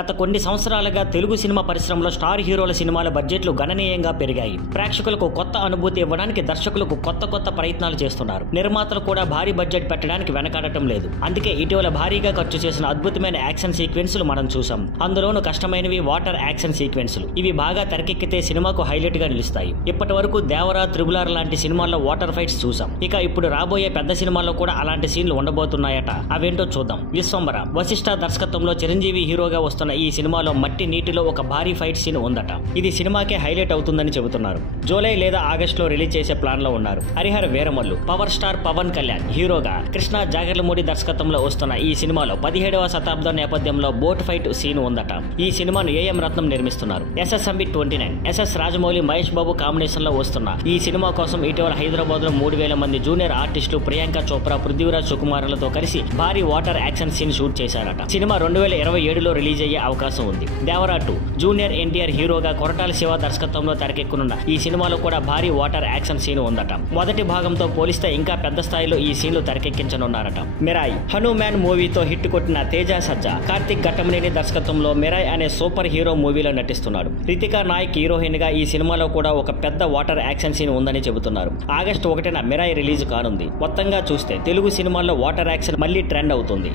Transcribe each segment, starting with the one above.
గత కొన్ని సంవత్సరాలుగా తెలుగు సినిమా పరిశ్రమలో స్టార్ హీరోల సినిమాల బడ్జెట్లు గణనీయంగా పెరిగాయి. ప్రేక్షకులకు కొత్త అనుభూతి ఇవ్వడానికి దర్శకులకు కొత్త ప్రయత్నాలు చేస్తున్నారు. నిర్మాతలు కూడా భారీ బడ్జెట్ పెట్టడానికి వెనకాడటం లేదు. అందుకే ఇటీవల భారీగా ఖర్చు చేసిన అద్భుతమైన యాక్షన్ సీక్వెన్సులు మనం చూసాం. అందులోనూ కష్టమైనవి వాటర్ యాక్షన్ సీక్వెన్సులు. ఇవి బాగా తెరకెక్కితే సినిమాకు హైలైట్ గా నిలుస్తాయి. ఇప్పటి వరకు దేవరా, త్రిబులార్ లాంటి సినిమాల్లో వాటర్ ఫైట్స్ చూసాం. ఇక ఇప్పుడు రాబోయే పెద్ద సినిమాల్లో కూడా అలాంటి సీన్లు ఉండబోతున్నాయట. అవేంటో చూద్దాం. విశ్వంబర వశిష్ఠ దర్శకత్వంలో చిరంజీవి హీరోగా వస్తున్న ఈ సినిమాలో మట్టి నీటిలో ఒక భారీ ఫైట్ సీన్ ఉందట. ఇది సినిమాకే హైలైట్ అవుతుందని చెబుతున్నారు. జూలై లేదా ఆగస్టులో రిలీజ్ చేసే ప్లాన్ లో ఉన్నారు. హరిహర వీరమల్లు పవర్ స్టార్ పవన్ కళ్యాణ్ హీరోగా కృష్ణ జాగర్లమూడి దర్శకత్వంలో వస్తున్న ఈ సినిమాలో 17వ శతాబ్దం నేపథ్యంలో బోట్ ఫైట్ సీన్ ఉందట. ఈ సినిమాను ఏఎం రత్నం నిర్మిస్తున్నారు. SS29 SS Rajamouli, Mahesh Babu combination లో వస్తున్న ఈ సినిమా కోసం ఇటీవల హైదరాబాద్ లో 3000 మంది జూనియర్ ఆర్టిస్టులు ప్రియాంక చోప్రా, పృథ్వీరాజ్ సుకుమార్లతో కలిసి భారీ వాటర్ యాక్షన్ సీన్ షూట్ చేశారట. సినిమా 2027లో రిలీజ్ అయ్యే అవకాశం ఉంది. దేవరా 2 జూనియర్ ఎన్టీఆర్ హీరోగా కొరటాల శివ దర్శకత్వంలో తెరకెక్కనున్న ఈ సినిమాలో కూడా భారీ వాటర్ యాక్షన్ సీన్ ఉందట. మొదటి భాగంతో పోలిస్తే ఇంకా పెద్ద స్థాయిలో ఈ సీన్లు తెరకెక్కించనున్నారట. మిరాయ్ హనుమాన్ మూవీతో హిట్ కొట్టిన తేజ సజ్జా కార్తిక్ ఘట్టమనేని దర్శకత్వంలో మిరాయ్ అనే సూపర్ హీరో మూవీలో నటిస్తున్నాడు. రితికా నాయక్ హీరోయిన్ గా ఈ సినిమాలో కూడా ఒక పెద్ద వాటర్ యాక్షన్ సీన్ ఉందని చెబుతున్నారు. ఆగస్టు 1న మిరాయ్ రిలీజ్ కానుంది. మొత్తంగా చూస్తే తెలుగు సినిమాల్లో వాటర్ యాక్షన్ మళ్ళీ ట్రెండ్ అవుతుంది.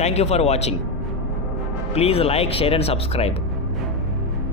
Thank you for watching. Please like, share and subscribe.